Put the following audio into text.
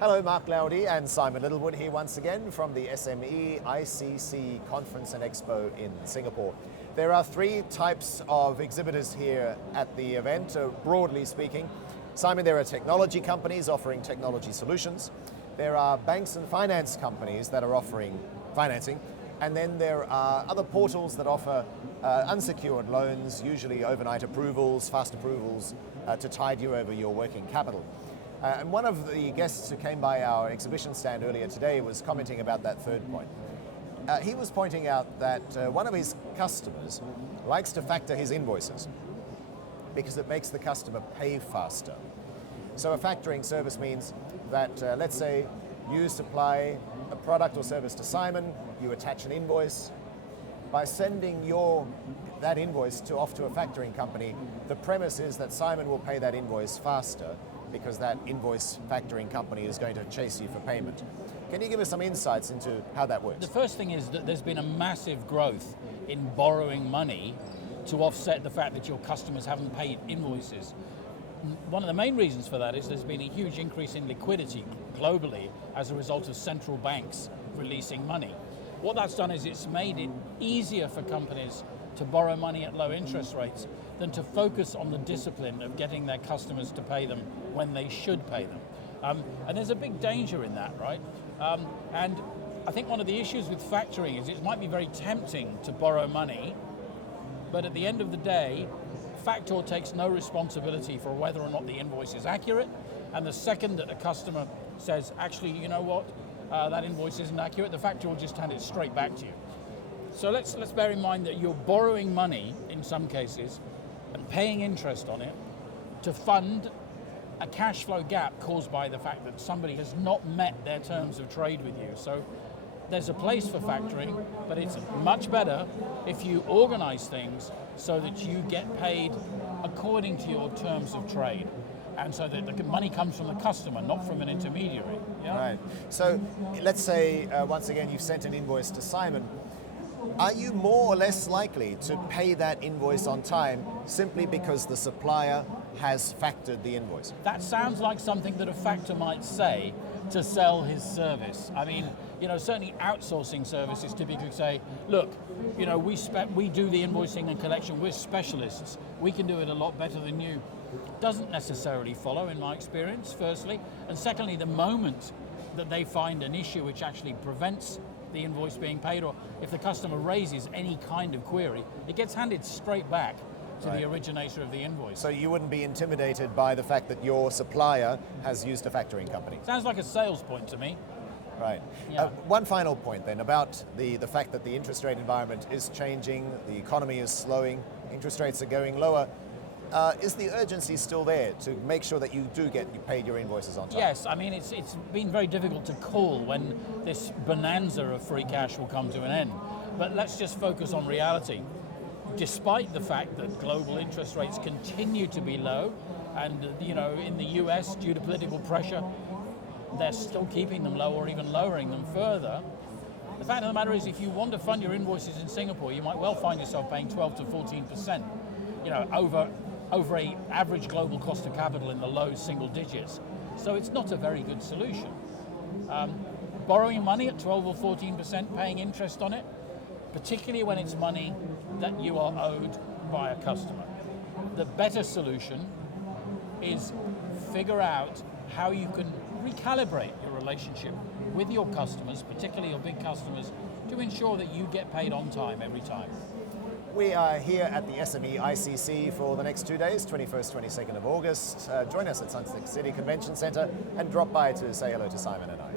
Hello, Mark Laudi and Simon Littlewood here once again from the SMEICC Conference and Expo in Singapore. There are three types of exhibitors here at the event, broadly speaking. Simon, there are technology companies offering technology solutions. There are banks and finance companies that are offering financing. And then there are other portals that offer unsecured loans, usually overnight approvals, fast approvals, to tide you over your working capital. And one of the guests who came by our exhibition stand earlier today was commenting about that third point. He was pointing out that one of his customers likes to factor his invoices because it makes the customer pay faster. So a factoring service means that, let's say, you supply a product or service to Simon, you attach an invoice. By sending that invoice off to a factoring company, the premise is that Simon will pay that invoice faster because that invoice factoring company is going to chase you for payment. Can you give us some insights into how that works? The first thing is that there's been a massive growth in borrowing money to offset the fact that your customers haven't paid invoices. One of the main reasons for that is there's been a huge increase in liquidity globally as a result of central banks releasing money. What that's done is it's made it easier for companies to borrow money at low interest rates than to focus on the discipline of getting their customers to pay them when they should pay them. And there's a big danger in that, right? And I think one of the issues with factoring is it might be very tempting to borrow money, but at the end of the day, factor takes no responsibility for whether or not the invoice is accurate, and the second that a customer says, actually, you know what, that invoice isn't accurate, the factor will just hand it straight back to you. So let's bear in mind that you're borrowing money in some cases and paying interest on it to fund a cash flow gap caused by the fact that somebody has not met their terms of trade with you. So there's a place for factoring, but it's much better if you organize things so that you get paid according to your terms of trade, and so that the money comes from the customer, not from an intermediary. Yeah? Right. So let's say, once again, you've sent an invoice to Simon. Are you more or less likely to pay that invoice on time simply because the supplier has factored the invoice? That sounds like something that a factor might say to sell his service. I mean, certainly outsourcing services typically say, look, we do the invoicing and collection, we're specialists, we can do it a lot better than you. Doesn't necessarily follow in my experience, firstly. And secondly, the moment that they find an issue which actually prevents the invoice being paid, or if the customer raises any kind of query, it gets handed straight back to the originator of the invoice. So you wouldn't be intimidated by the fact that your supplier has used a factoring company? Sounds like a sales point to me. Right. Yeah. One final point then about the fact that the interest rate environment is changing, the economy is slowing, interest rates are going lower. Is the urgency still there to make sure that you do get paid your invoices on time? Yes, I mean it's been very difficult to call when this bonanza of free cash will come to an end. But let's just focus on reality. Despite the fact that global interest rates continue to be low, and in the US, due to political pressure, they're still keeping them low or even lowering them further. The fact of the matter is, if you want to fund your invoices in Singapore, you might well find yourself paying 12 to 14%, over a average global cost of capital in the low single digits. So it's not a very good solution. Borrowing money at 12 or 14%, paying interest on it, particularly when it's money that you are owed by a customer. The better solution is figure out how you can recalibrate your relationship with your customers, particularly your big customers, to ensure that you get paid on time every time. We are here at the SMEICC for the next 2 days, 21st, 22nd of August. Join us at Sunset City Convention Centre and drop by to say hello to Simon and I.